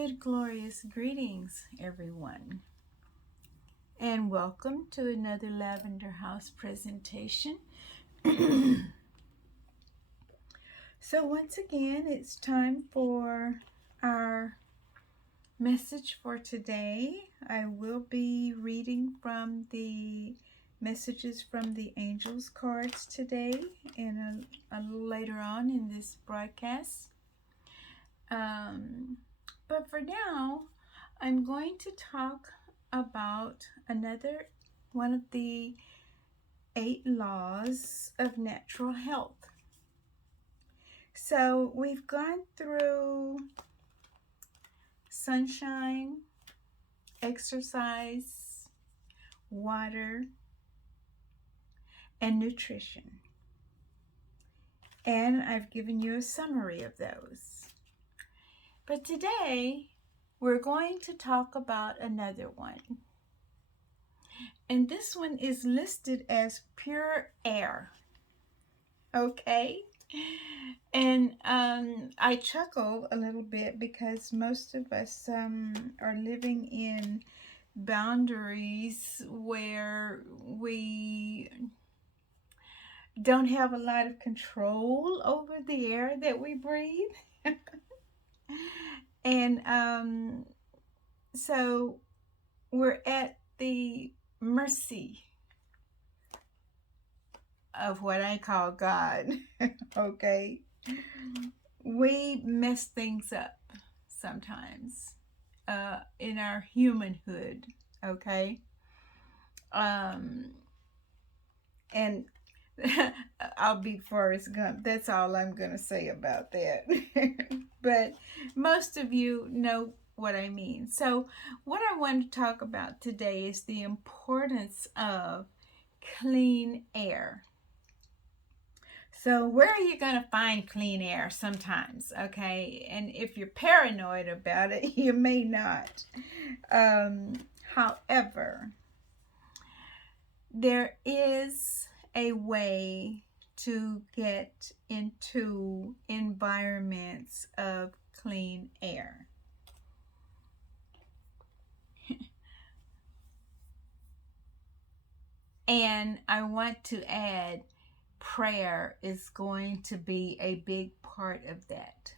Good, glorious greetings, everyone, and welcome to another Lavender House presentation. So, once again, it's time for our message for today. I will be reading from the messages from the angels cards today and a little later on in this broadcast. But for now, I'm going to talk about another one of the 8 laws of natural health. So we've gone through sunshine, exercise, water, and nutrition. And I've given you a summary of those. But today, we're going to talk about another one. And this one is listed as pure air. Okay? And I chuckle a little bit because most of us are living in boundaries where we don't have a lot of control over the air that we breathe. And so we're at the mercy of what I call God. Okay? We mess things up sometimes in our humanhood. Okay? And I'll be Forrest Gump. That's all I'm going to say about that. But most of you know what I mean. So what I want to talk about today is the importance of clean air. So where are you going to find clean air sometimes, okay? And if you're paranoid about it, you may not. However, there is a way to get into environments of clean air. And I want to add, prayer is going to be a big part of that.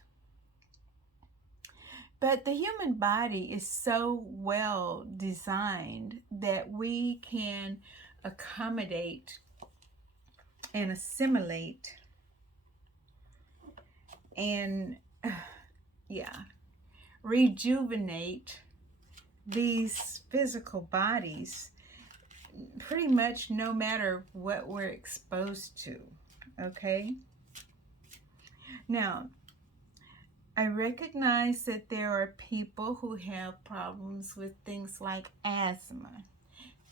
But the human body is so well designed that we can accommodate and assimilate and rejuvenate these physical bodies pretty much no matter what we're exposed to. Okay? Now, I recognize that there are people who have problems with things like asthma.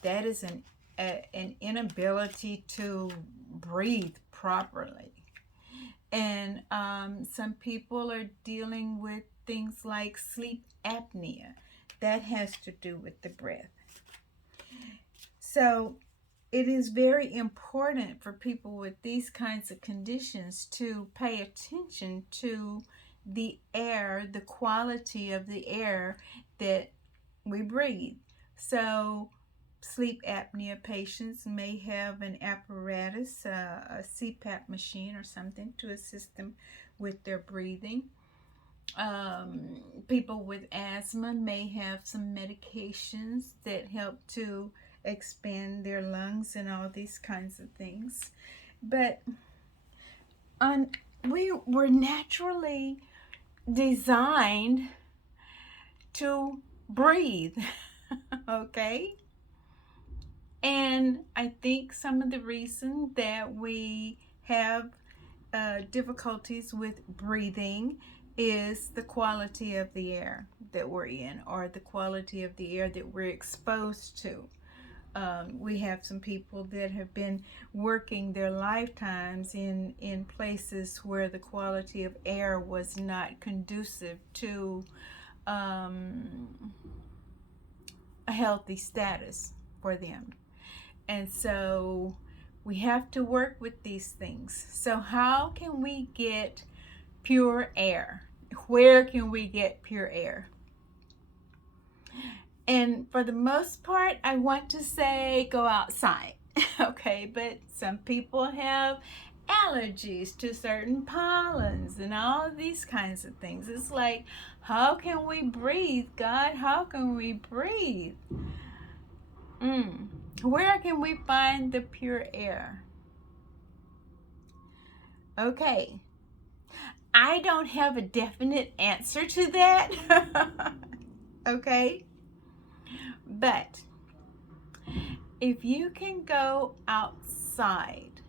That is an inability to breathe properly. And some people are dealing with things like sleep apnea. That has to do with the breath. So it is very important for people with these kinds of conditions to pay attention to the air, the quality of the air that we breathe. So sleep apnea patients may have an apparatus, a CPAP machine or something to assist them with their breathing. People with asthma may have some medications that help to expand their lungs and all these kinds of things. But we were naturally designed to breathe. Okay? And I think some of the reason that we have difficulties with breathing is the quality of the air that we're in, or the quality of the air that we're exposed to. We have some people that have been working their lifetimes in places where the quality of air was not conducive to a healthy status for them. And so we have to work with these things. So how can we get pure air? Where can we get pure air? And for the most part, I want to say go outside. Okay, but some people have allergies to certain pollens and all of these kinds of things. It's like, how can we breathe, God? How can we breathe? Where can we find the pure air? Okay, I don't have a definite answer to that. Okay, but if you can go outside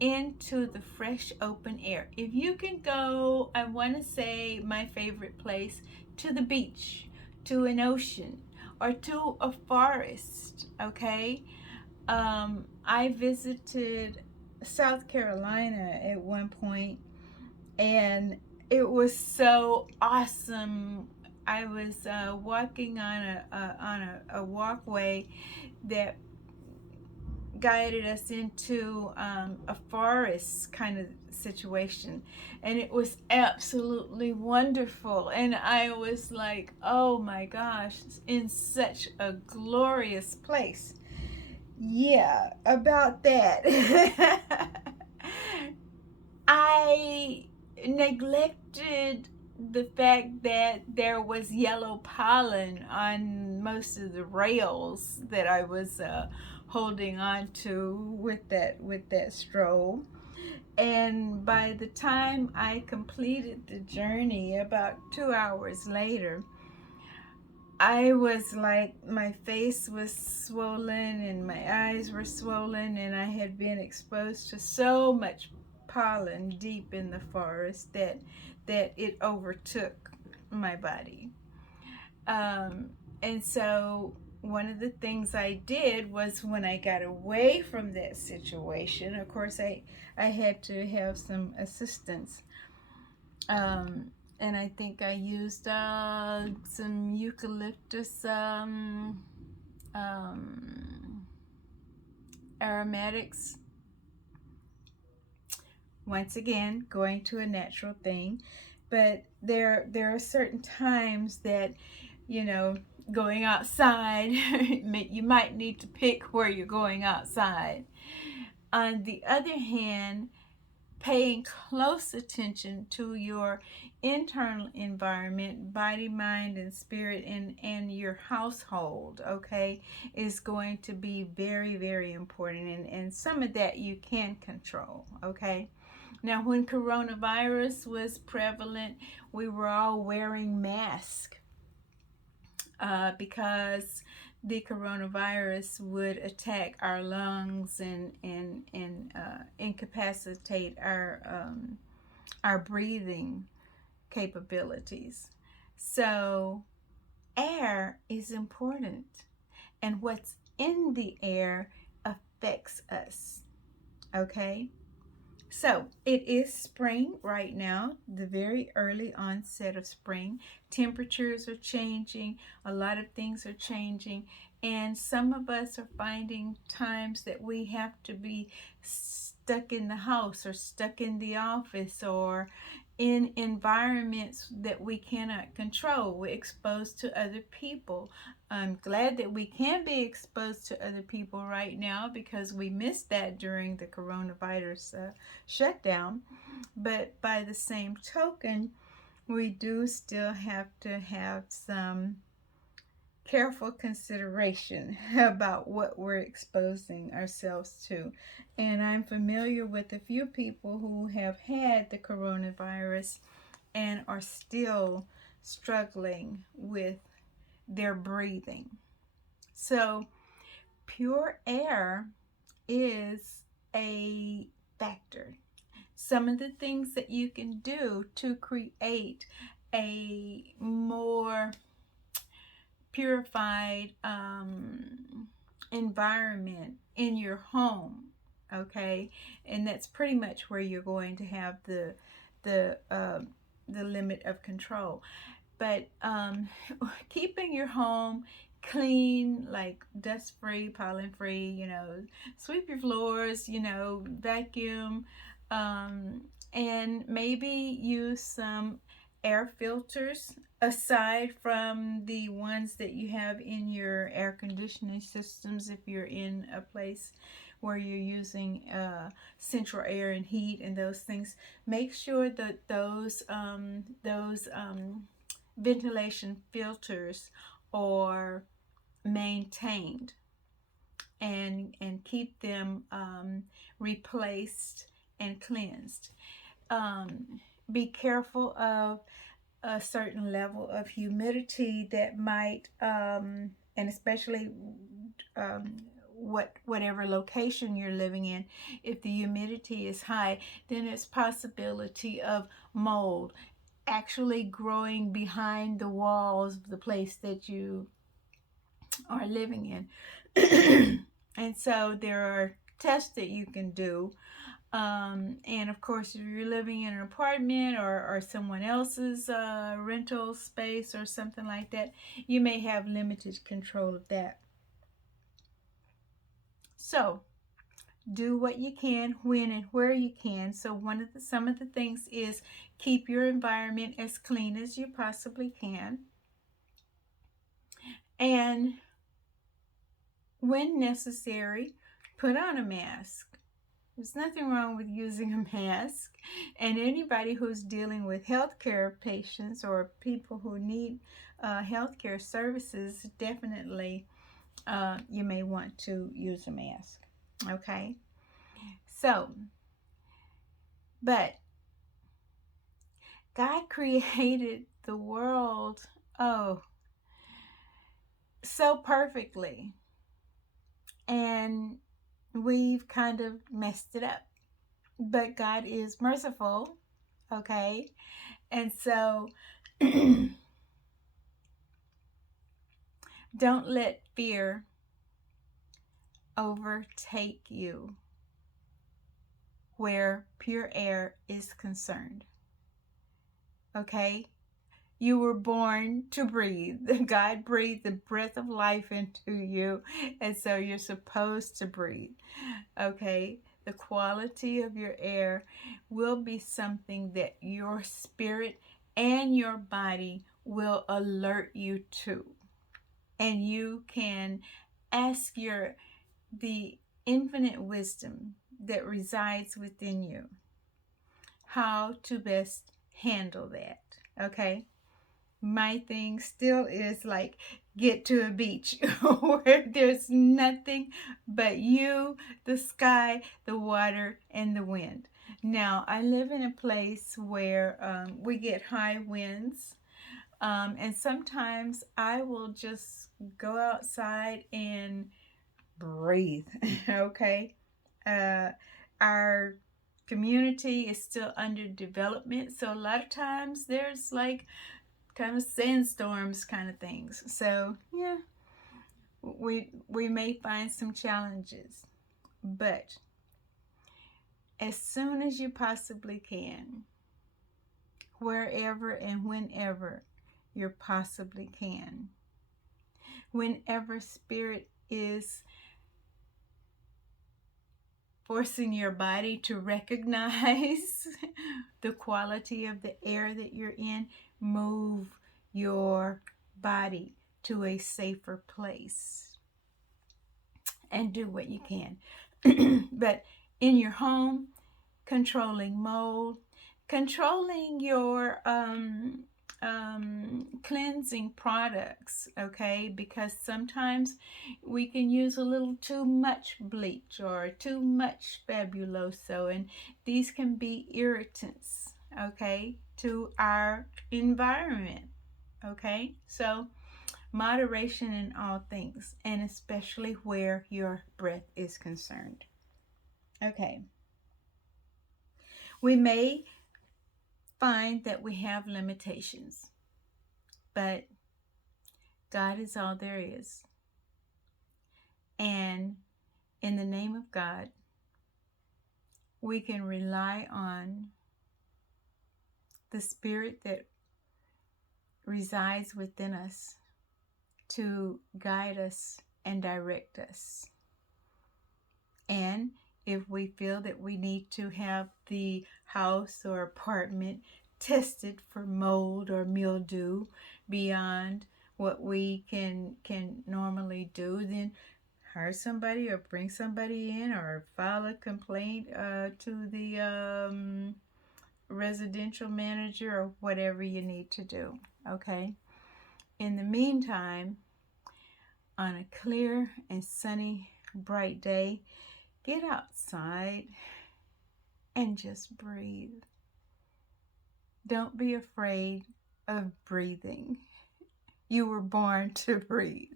into the fresh open air, if you can go, I want to say my favorite place, to the beach, to an ocean, or to a forest, okay? I visited South Carolina at one point, and it was so awesome. I was walking on a walkway that guided us into a forest kind of situation, and it was absolutely wonderful. And I was like, oh my gosh, in such a glorious place. Yeah, about that. I neglected the fact that there was yellow pollen on most of the rails that I was holding on to with that stroll. And by the time I completed the journey, about 2 hours later, I was like, my face was swollen and my eyes were swollen, and I had been exposed to so much pollen deep in the forest that it overtook my body. And so one of the things I did was, when I got away from that situation, of course I had to have some assistance. And I think I used some eucalyptus um, aromatics. Once again, going to a natural thing, but there are certain times that, you know, going outside, you might need to pick where you're going outside. On the other hand, paying close attention to your internal environment, body, mind, and spirit, and your household, okay, is going to be very, very important. And some of that you can control, okay? Now, when coronavirus was prevalent, we were all wearing masks because the coronavirus would attack our lungs and incapacitate our breathing capabilities. So air is important, and what's in the air affects us. Okay? So it is spring right now, the very early onset of spring. Temperatures are changing, a lot of things are changing, and some of us are finding times that we have to be stuck in the house or stuck in the office or in environments that we cannot control. We're exposed to other people. I'm glad that we can be exposed to other people right now, because we missed that during the coronavirus shutdown. But by the same token, we do still have to have some careful consideration about what we're exposing ourselves to. And I'm familiar with a few people who have had the coronavirus and are still struggling with their breathing. So, pure air is a factor. Some of the things that you can do to create a more purified environment in your home, okay, and that's pretty much where you're going to have the the limit of control. But keeping your home clean, like dust free, pollen free, sweep your floors, vacuum, and maybe use some air filters aside from the ones that you have in your air conditioning systems. If you're in a place where you're using central air and heat and those things, make sure that those ventilation filters are maintained, and keep them replaced and cleansed. Be careful of a certain level of humidity that might, and especially whatever location you're living in, if the humidity is high, then it's possibility of mold actually growing behind the walls of the place that you are living in. And so there are tests that you can do. And of course, if you're living in an apartment or someone else's rental space or something like that, you may have limited control of that. So do what you can, when and where you can. So some of the things is keep your environment as clean as you possibly can. And when necessary, put on a mask. There's nothing wrong with using a mask. And anybody who's dealing with healthcare patients or people who need healthcare services, definitely you may want to use a mask. Okay? So, but God created the world, oh, so perfectly. And we've kind of messed it up. But God is merciful, okay? And so don't let fear overtake you where pure air is concerned. Okay? You were born to breathe. God breathed the breath of life into you, and so you're supposed to breathe. Okay? The quality of your air will be something that your spirit and your body will alert you to. And you can ask the infinite wisdom that resides within you how to best handle that. Okay? My thing still is like, get to a beach where there's nothing but you, the sky, the water, and the wind. Now, I live in a place where we get high winds, and sometimes I will just go outside and breathe. Okay? Our community is still under development, so a lot of times there's like kind of sandstorms kind of things. So yeah, we may find some challenges, but as soon as you possibly can, wherever and whenever you possibly can, whenever spirit is forcing your body to recognize the quality of the air that you're in, move your body to a safer place and do what you can. But in your home, controlling mold, controlling your cleansing products, okay? Because sometimes we can use a little too much bleach or too much fabuloso, and these can be irritants, okay, to our environment, okay? So moderation in all things, and especially where your breath is concerned. Okay. We may find that we have limitations, but God is all there is. And in the name of God, we can rely on the Spirit that resides within us to guide us and direct us. And if we feel that we need to have the house or apartment tested for mold or mildew beyond what we can normally do, then hire somebody or bring somebody in or file a complaint to the residential manager or whatever you need to do. Okay. In the meantime, on a clear and sunny, bright day, get outside and just breathe. Don't be afraid of breathing. You were born to breathe.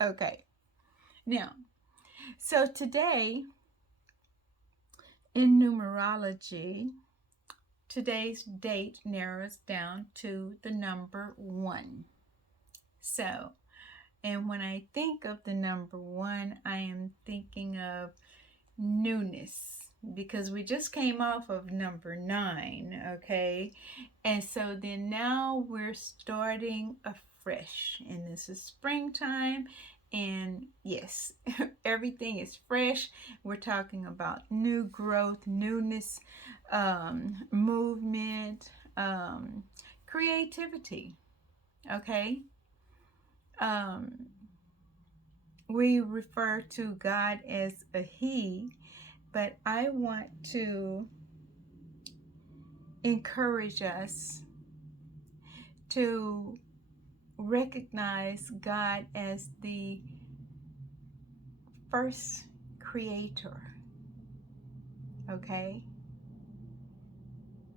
Okay. Now, so today in numerology, today's date narrows down to the number 1. So, and when I think of the number 1, I am thinking of newness, because we just came off of number 9, okay? And so then now we're starting afresh, and this is springtime, and yes, everything is fresh. We're talking about new growth, newness, movement, creativity, okay? We refer to God as a He, but I want to encourage us to recognize God as the first creator, okay?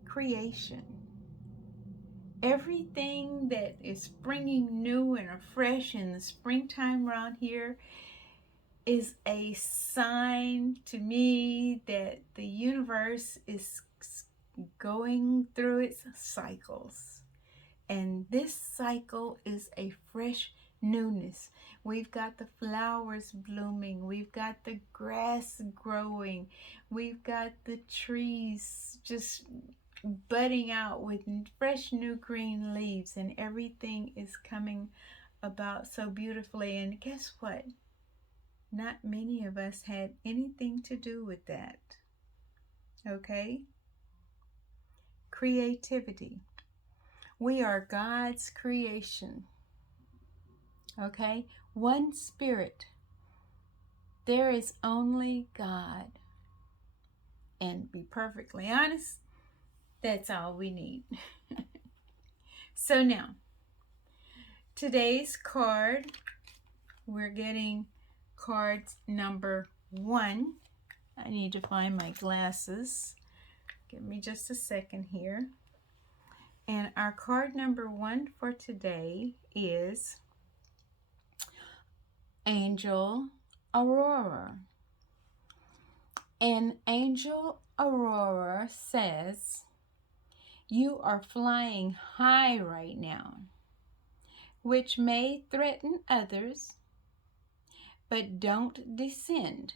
Creation. Everything that is springing new and afresh in the springtime around here is a sign to me that the universe is going through its cycles. And this cycle is a fresh newness. We've got the flowers blooming. We've got the grass growing. We've got the trees just budding out with fresh new green leaves. And everything is coming about so beautifully. And guess what? Not many of us had anything to do with that. Okay? Creativity. We are God's creation. Okay? One spirit. There is only God. And to be perfectly honest, that's all we need. So now, today's card, we're getting card number 1. I need to find my glasses. Give me just a second here. And our card number 1 for today is Angel Aurora. And Angel Aurora says, you are flying high right now, which may threaten others, but don't descend,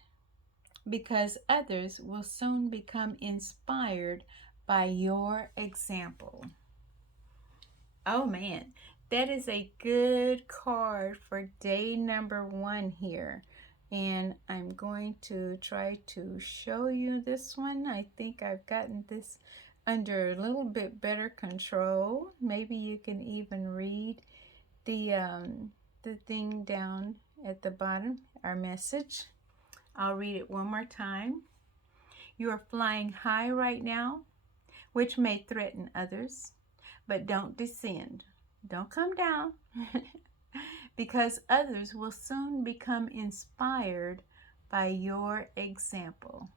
because others will soon become inspired by your example. Oh man, that is a good card for day number 1 here. And I'm going to try to show you this one. I think I've gotten this under a little bit better control. Maybe you can even read the thing down at the bottom, our message. I'll read it one more time. You are flying high right now, which may threaten others, but don't descend. Don't come down, because others will soon become inspired by your example.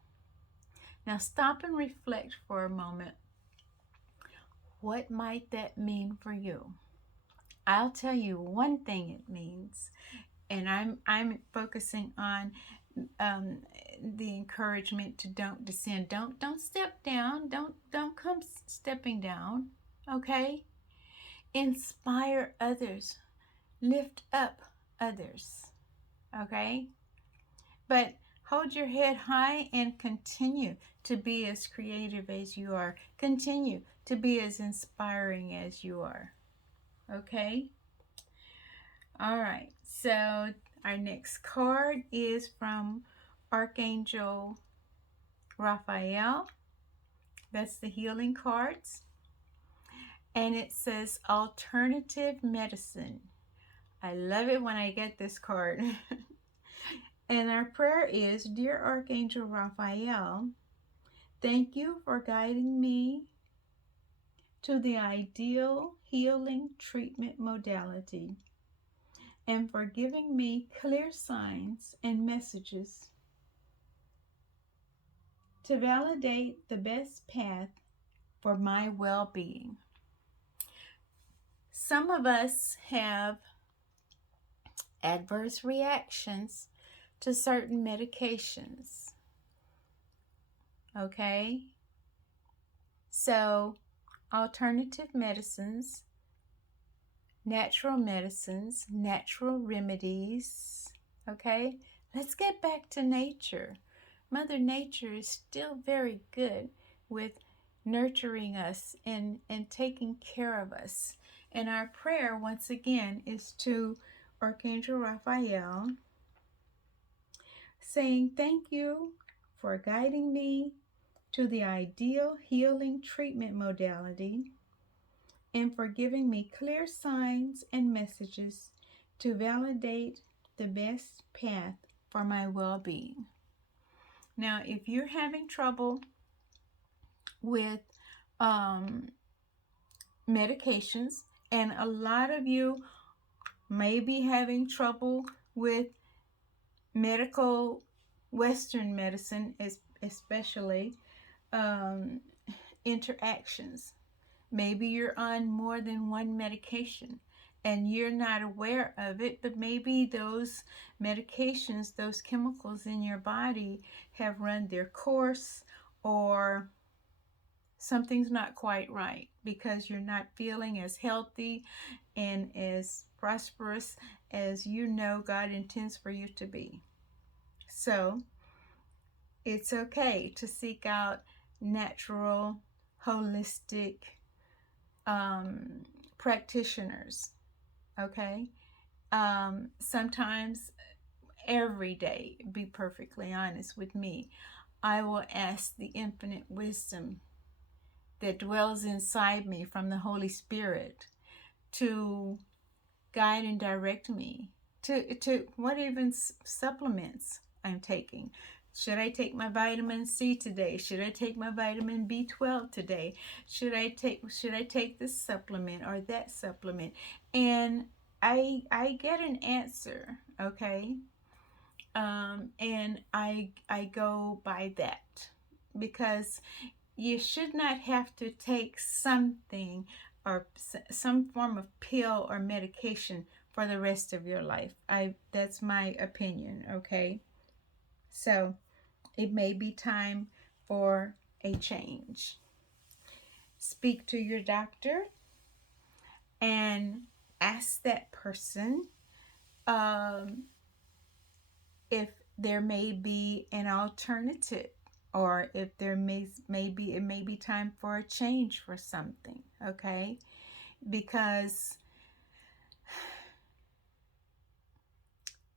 Now stop and reflect for a moment. What might that mean for you? I'll tell you one thing it means, and I'm focusing on the encouragement to don't descend. Don't step down. Don't come stepping down. Okay? Inspire others. Lift up others. Okay? But hold your head high and continue to be as creative as you are. Continue to be as inspiring as you are. Okay? All right. So our next card is from Archangel Raphael. That's the healing cards. and it says alternative medicine. I love it when I get this card. And our prayer is, Dear Archangel Raphael, thank you for guiding me to the ideal healing treatment modality and for giving me clear signs and messages to validate the best path for my well-being. Some of us have adverse reactions to certain medications. Okay? So, alternative medicines, natural remedies. Okay? Let's get back to nature. Mother Nature is still very good with nurturing us and taking care of us. And our prayer, once again, is to Archangel Raphael, saying thank you for guiding me to the ideal healing treatment modality and for giving me clear signs and messages to validate the best path for my well-being. Now, if you're having trouble with medications, and a lot of you may be having trouble with medical Western medicine, especially interactions. Maybe you're on more than one medication and you're not aware of it, but maybe those medications, those chemicals in your body have run their course, or something's not quite right because you're not feeling as healthy and as prosperous as you know God intends for you to be. So it's okay to seek out natural, holistic practitioners. Okay? Sometimes, every day, be perfectly honest with me, I will ask the infinite wisdom that dwells inside me from the Holy Spirit to guide and direct me to what even supplements I'm taking. Should I take my vitamin C today? Should I take my vitamin B12 today? Should I take this supplement or that supplement? And I get an answer, okay? And I go by that, because you should not have to take something or some form of pill or medication for the rest of your life. That's my opinion, okay? So it may be time for a change. Speak to your doctor and ask that person if there may be an alternative, or if there may be time for a change for something, okay? Because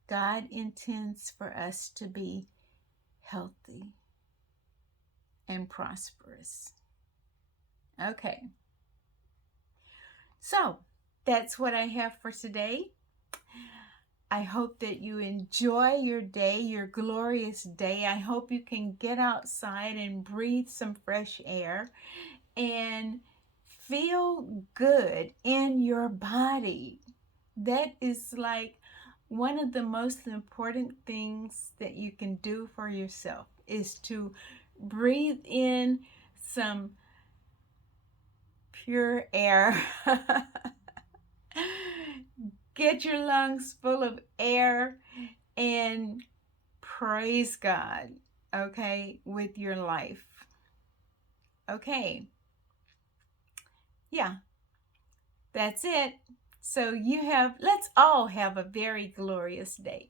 God intends for us to be healthy and prosperous. Okay. So, that's what I have for today. I hope that you enjoy your day, your glorious day. I hope you can get outside and breathe some fresh air and feel good in your body. That is like one of the most important things that you can do for yourself, is to breathe in some pure air. Get your lungs full of air and praise God, okay, with your life. Okay. Yeah, that's it. So let's all have a very glorious day.